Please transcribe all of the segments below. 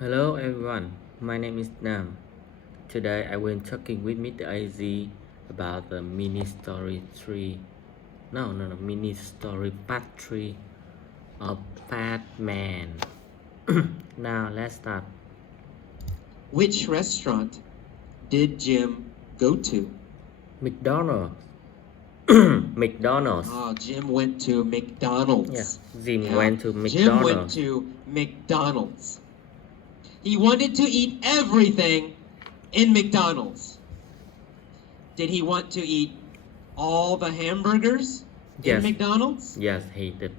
Hello everyone, my name is Nam. Today I will talking with Mr. about the mini story 3. No, mini story part 3 of Fat Man. Now let's start. Which restaurant did Jim go to? McDonald's. McDonald's. Oh, Jim went to McDonald's. Jim went to Jim went McDonald's. to McDonald's. He wanted to eat everything in McDonald's. Did he want to eat all the hamburgers in Yes. McDonald's? Yes, he did.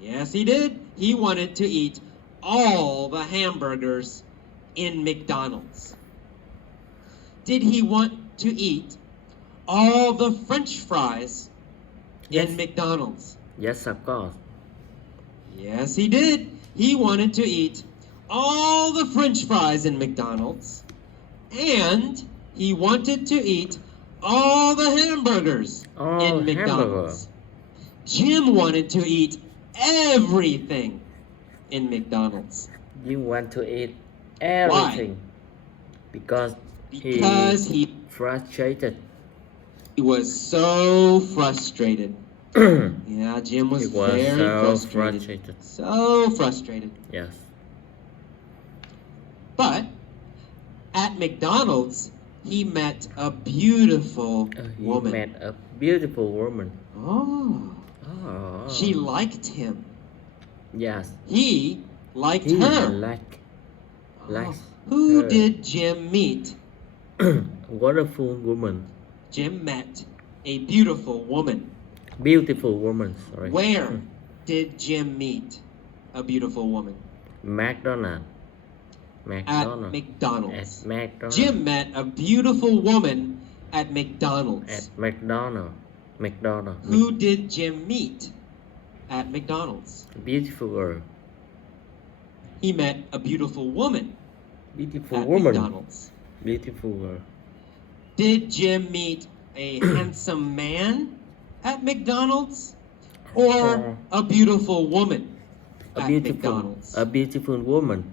Yes, he did. He wanted to eat all the hamburgers in McDonald's. Did he want to eat all the French fries Yes. in McDonald's? Yes, of course. Yes, he did. He wanted to eat all the French fries in McDonald's, and he wanted to eat all the hamburgers All in McDonald's. Jim wanted to eat everything in McDonald's. You want to eat everything. Because He frustrated. was so frustrated. Yeah, Jim was He was very so frustrated. So frustrated. Yes. But at McDonald's, he met a beautiful He woman. met a beautiful woman. Oh, Oh. she liked him. Yes. He liked He her. likes Who her. did Jim meet? Wonderful woman. Jim met a beautiful woman. Beautiful woman. Sorry. Where did Jim meet a beautiful woman? McDonald. At McDonald's. At McDonald. Jim met a beautiful woman at McDonald's. At McDonald. McDonald. Who did Jim meet at McDonald's? Beautiful girl. He met a beautiful woman Beautiful at woman. McDonald's. Beautiful girl. Did Jim meet a handsome man at McDonald's or a beautiful woman A at beautiful. McDonald's? A beautiful woman.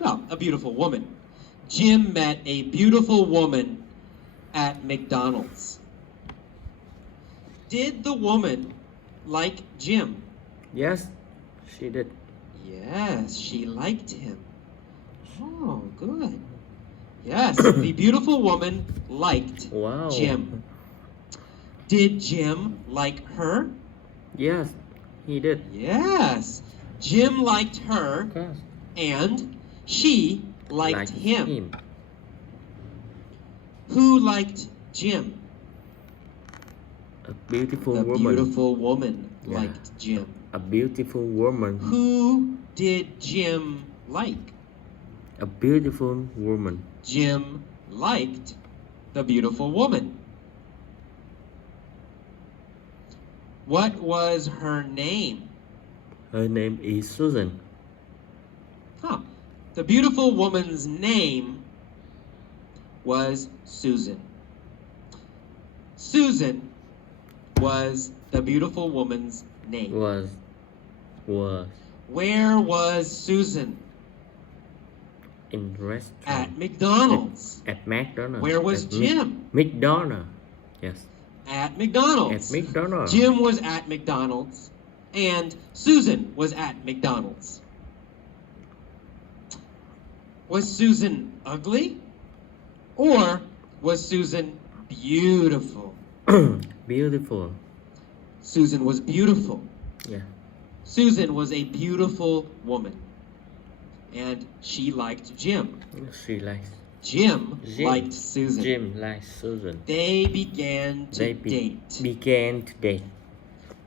No, a beautiful woman. Jim met a beautiful woman at McDonald's. Did the woman like Jim? Yes, she did. Yes, she liked him. Oh, good. Yes, the beautiful woman liked Wow. Jim. Did Jim like her? Yes, he did. Yes. Jim liked her Of course. and she liked Like him. Who liked Jim? A beautiful The woman. beautiful woman Yeah. liked Jim. A beautiful woman. Who did Jim like? A beautiful woman. Jim liked the beautiful woman. What was her name? Her name is Susan. Huh. The beautiful woman's name was Susan. Susan was the beautiful woman's name. Was. Where was Susan? In restaurant. At McDonald's. At McDonald's. Where was At Jim? McDonald. Yes. At McDonald's. At McDonald's. Jim was at McDonald's and Susan was at McDonald's. Was Susan ugly or was Susan beautiful? Beautiful. Susan was beautiful. Yeah. Susan was a beautiful woman and she liked Jim. She likes. Jim liked Susan. Jim likes Susan. They began to They date. began to date.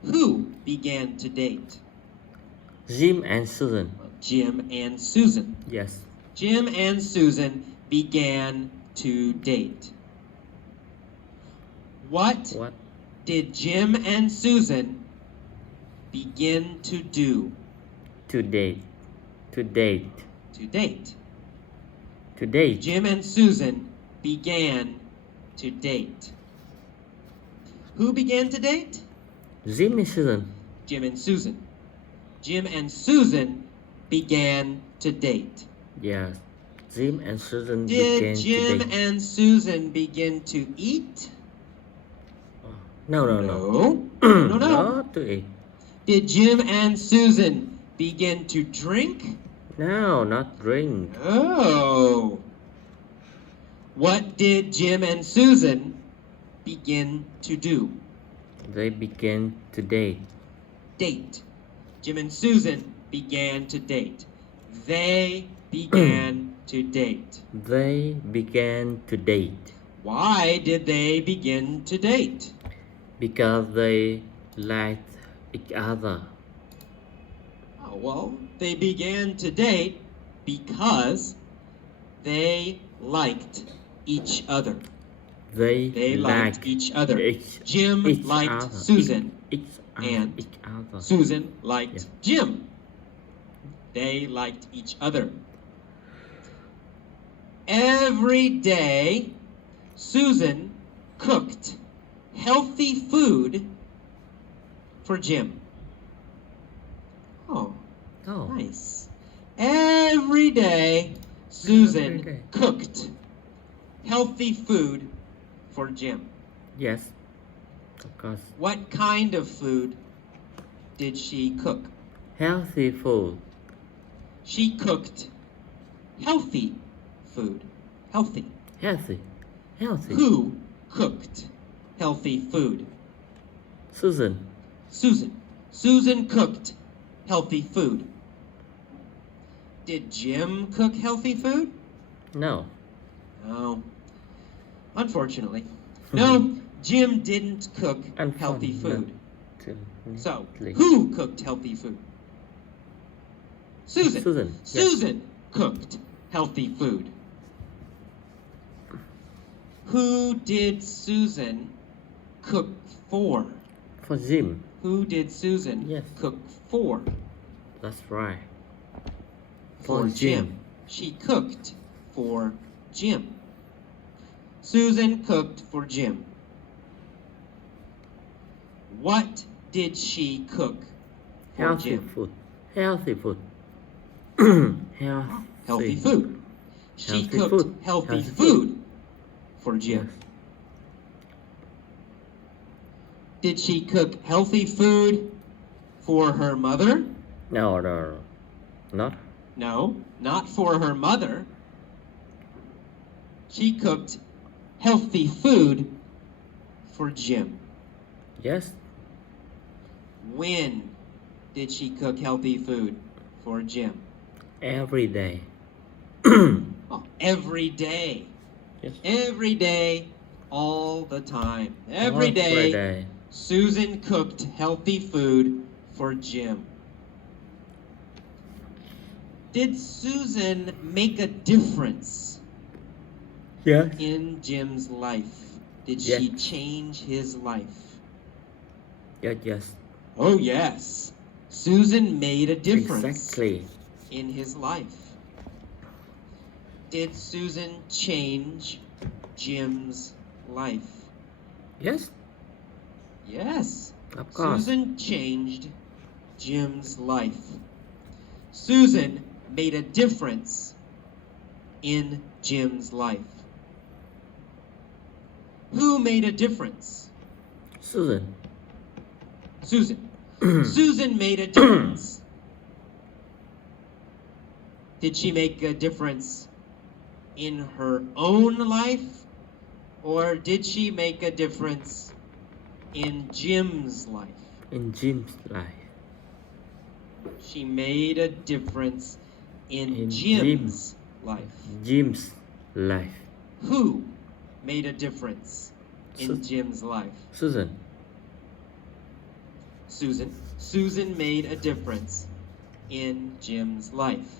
Who began to date? Jim and Susan. Jim and Susan. Yes. Jim and Susan began to date. What What? did Jim and Susan begin to do? To date. To date. To date. To date. Jim and Susan began to date. Who began to date? Jim and Susan. Jim and Susan. Jim and Susan began to date? Yes. Jim and Susan Did began Jim to date. and Susan begin to eat? No. No. Not to eat. Did Jim and Susan begin to drink? No, not drink. Oh. What did Jim and Susan begin to do? They began to date. Date. Jim and Susan began to date. They began to date. They began to date Why did they begin to date? because they liked each other. Oh, well, they began to date because they liked each other. They liked each other. Jim each liked other. Susan, and and each other. Susan liked Yeah. Jim. They liked each other. Every day, Susan cooked healthy food for Jim. Oh, Oh, nice. Every day, Susan Every day. cooked healthy food for Jim. yes, of course. What kind of food did she cook? Healthy food. She cooked healthy food. Healthy. Healthy. Who cooked healthy food? Susan. Susan. Susan cooked healthy food. Did Jim cook healthy food? No. No. Unfortunately. No, Jim didn't cook healthy food. So, who cooked healthy food? Susan. Susan. Yes. Susan cooked healthy food. Who did Susan cook for? For Jim. Who did Susan Yes. cook for? That's right. For Jim. She cooked for Jim. Susan cooked for Jim. What did she cook for Healthy Jim? food. Healthy food. Healthy food. She Healthy cooked food. healthy Healthy food for Jim. Yes. Did she cook healthy food for her mother? No. Not. No, not for her mother. She cooked healthy food for Jim. Yes. When did she cook healthy food for Jim? Every day. Oh, every day. Yes. Every day, all the time. Every Every day, day. Susan cooked healthy food for Jim. Did Susan make a difference Yes. in Jim's life? Did Yes. she change his life? Yes. Oh, yes. Susan made a difference Exactly. in his life. Did Susan change Jim's life? Yes. Yes. Of course. Susan changed Jim's life. Susan made a difference in Jim's life. Who made a difference? Susan. Susan. Susan made a difference. Did she make a difference in her own life, or did she make a difference in Jim's life? In Jim's life. She made a difference in In Jim's life. Jim's life. Who made a difference in Su- Jim's life? Susan. Susan. Susan made a difference in Jim's life.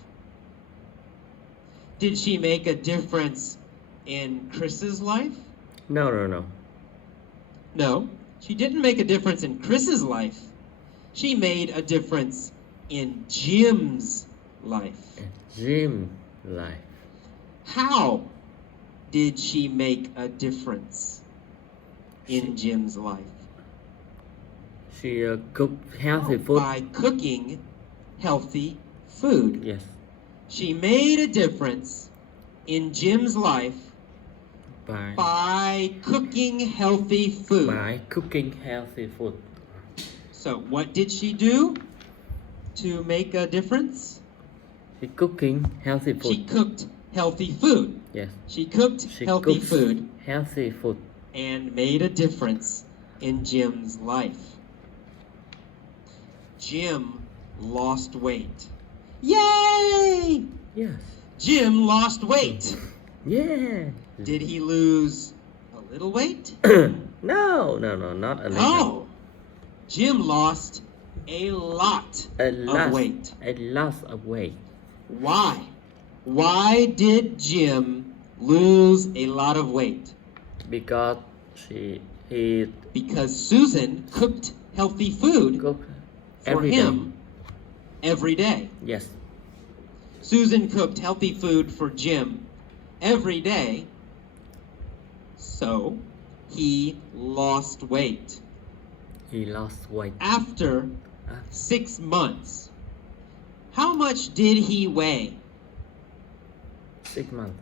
Did she make a difference in Chris's life? No. No, she didn't make a difference in Chris's life. She made a difference in Jim's life. In Jim's life. How did she make a difference in Jim's life? She cooked healthy food. By cooking healthy food. Yes. She made a difference in Jim's life by cooking healthy food. By cooking healthy food. So what did she do to make a difference? She cooking healthy food. She cooked healthy food. Yes. She cooked She healthy cooks food healthy food. and made a difference in Jim's life. Jim lost weight. Yay! Yes. Jim lost weight. Yeah. Did he lose a little weight? No, not a little. No. Jim lost a lot of weight. A lot of weight. Why? Why did Jim lose a lot of weight? Because he Because Susan cooked healthy food cook for every day. him every day. Yes. Susan cooked healthy food for Jim every day, so he lost weight. He lost weight. After 6 months, how much did he weigh? 6 months.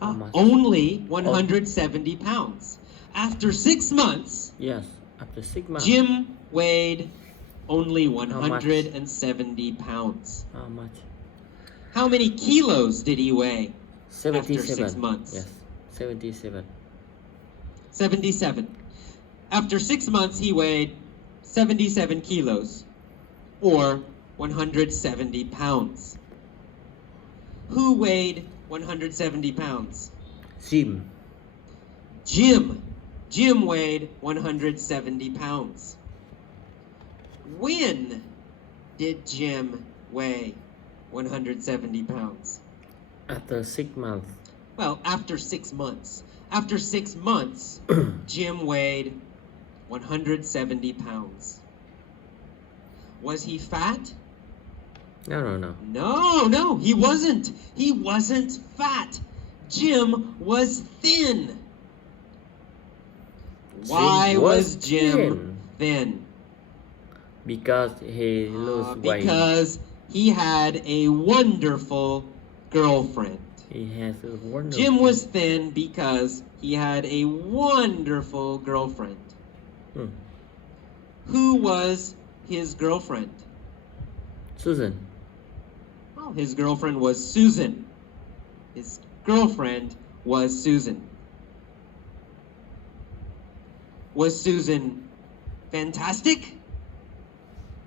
How much? Only 170 pounds. After 6 months, Yes. After 6 months. Jim weighed only much? 170 pounds. How much? How many kilos did he weigh? 77. 6 months. Yes. 77. 77. After 6 months, he weighed 77 kilos, or 170 pounds. Who weighed 170 pounds? Jim. Jim. Jim weighed 170 pounds. When did Jim weigh 170 pounds? After 6 months. Well, after 6 months. After 6 months, Jim weighed 170 pounds. Was he fat? No. No, he wasn't. He wasn't fat. Jim was thin. Why was Jim thin? Because he lost weight. Because he had a wonderful girlfriend. He has a wonderful. Jim was thin because he had a wonderful girlfriend. Hmm. Who was his girlfriend? Susan. Well, his girlfriend was Susan. His girlfriend was Susan. Was Susan fantastic?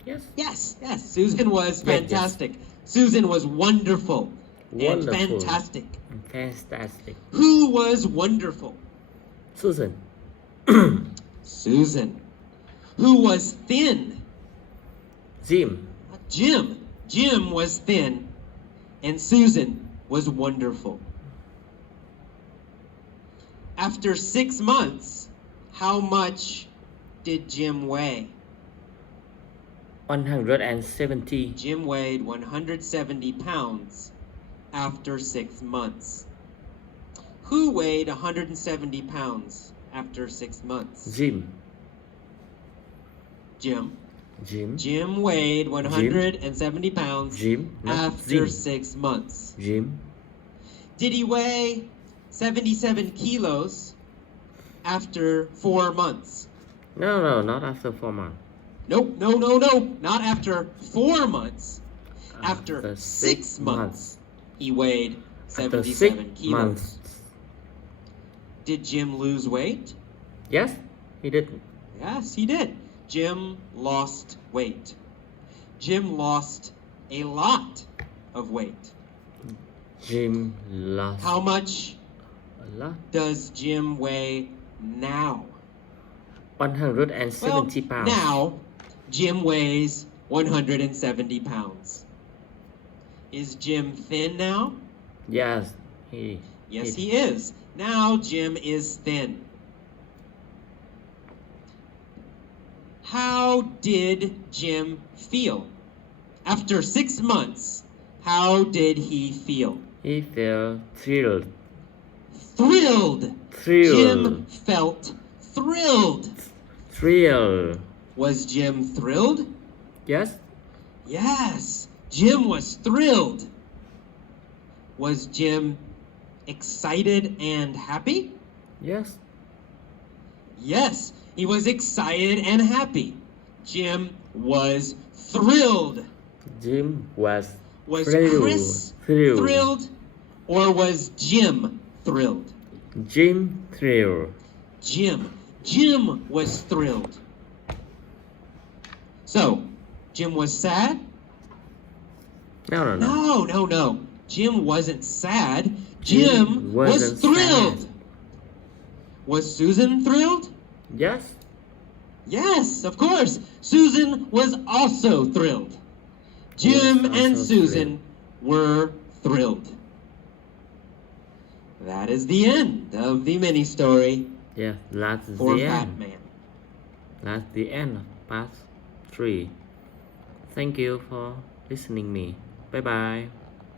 Yes. Yes. Susan was Yes, yes. fantastic. Susan was wonderful. And Wonderful. fantastic. Fantastic. Who was wonderful? Susan. Susan. Who was thin? Jim. Jim. Jim was thin, and Susan was wonderful. After 6 months, how much did Jim weigh? 170. Jim weighed 170 pounds after 6 months. Who weighed 170 pounds after 6 months? Jim. Jim. Jim. Jim weighed 170 pounds Jim. Not after Jim. 6 months. Jim. Did he weigh 77 kilos after 4 months? No, not after 4 months. Nope, no. Not after 4 months. After 6 months, he weighed After 77 6 kilos. months. Did Jim lose weight? Yes, he did. Yes, he did. Jim lost weight. Jim lost a lot of weight. Jim lost How much a lot. does Jim weigh now? 170 pounds. Now, Jim weighs 170 pounds. Is Jim thin now? Yes, Yes, he is. Now Jim is thin. How did Jim feel? After 6 months, how did he feel? He felt thrilled. Thrilled. Thrilled. Jim felt thrilled. Thrilled. Was Jim thrilled? Yes. Yes. Jim was thrilled. Was Jim excited and happy? Yes. Yes, he was excited and happy. Jim was thrilled. Jim was Was thrilled. Chris thrilled or was Jim thrilled? Jim thrilled. Jim was thrilled. So, Jim was sad? No. Jim wasn't sad. Jim was wasn't thrilled. sad. Was Susan thrilled? Yes. Yes, of course. Susan was also thrilled. Jim and Susan were thrilled. That is the end of the mini story Yeah, that's for the end. Batman. That's the end of part 3. Thank you for listening me. Bye bye.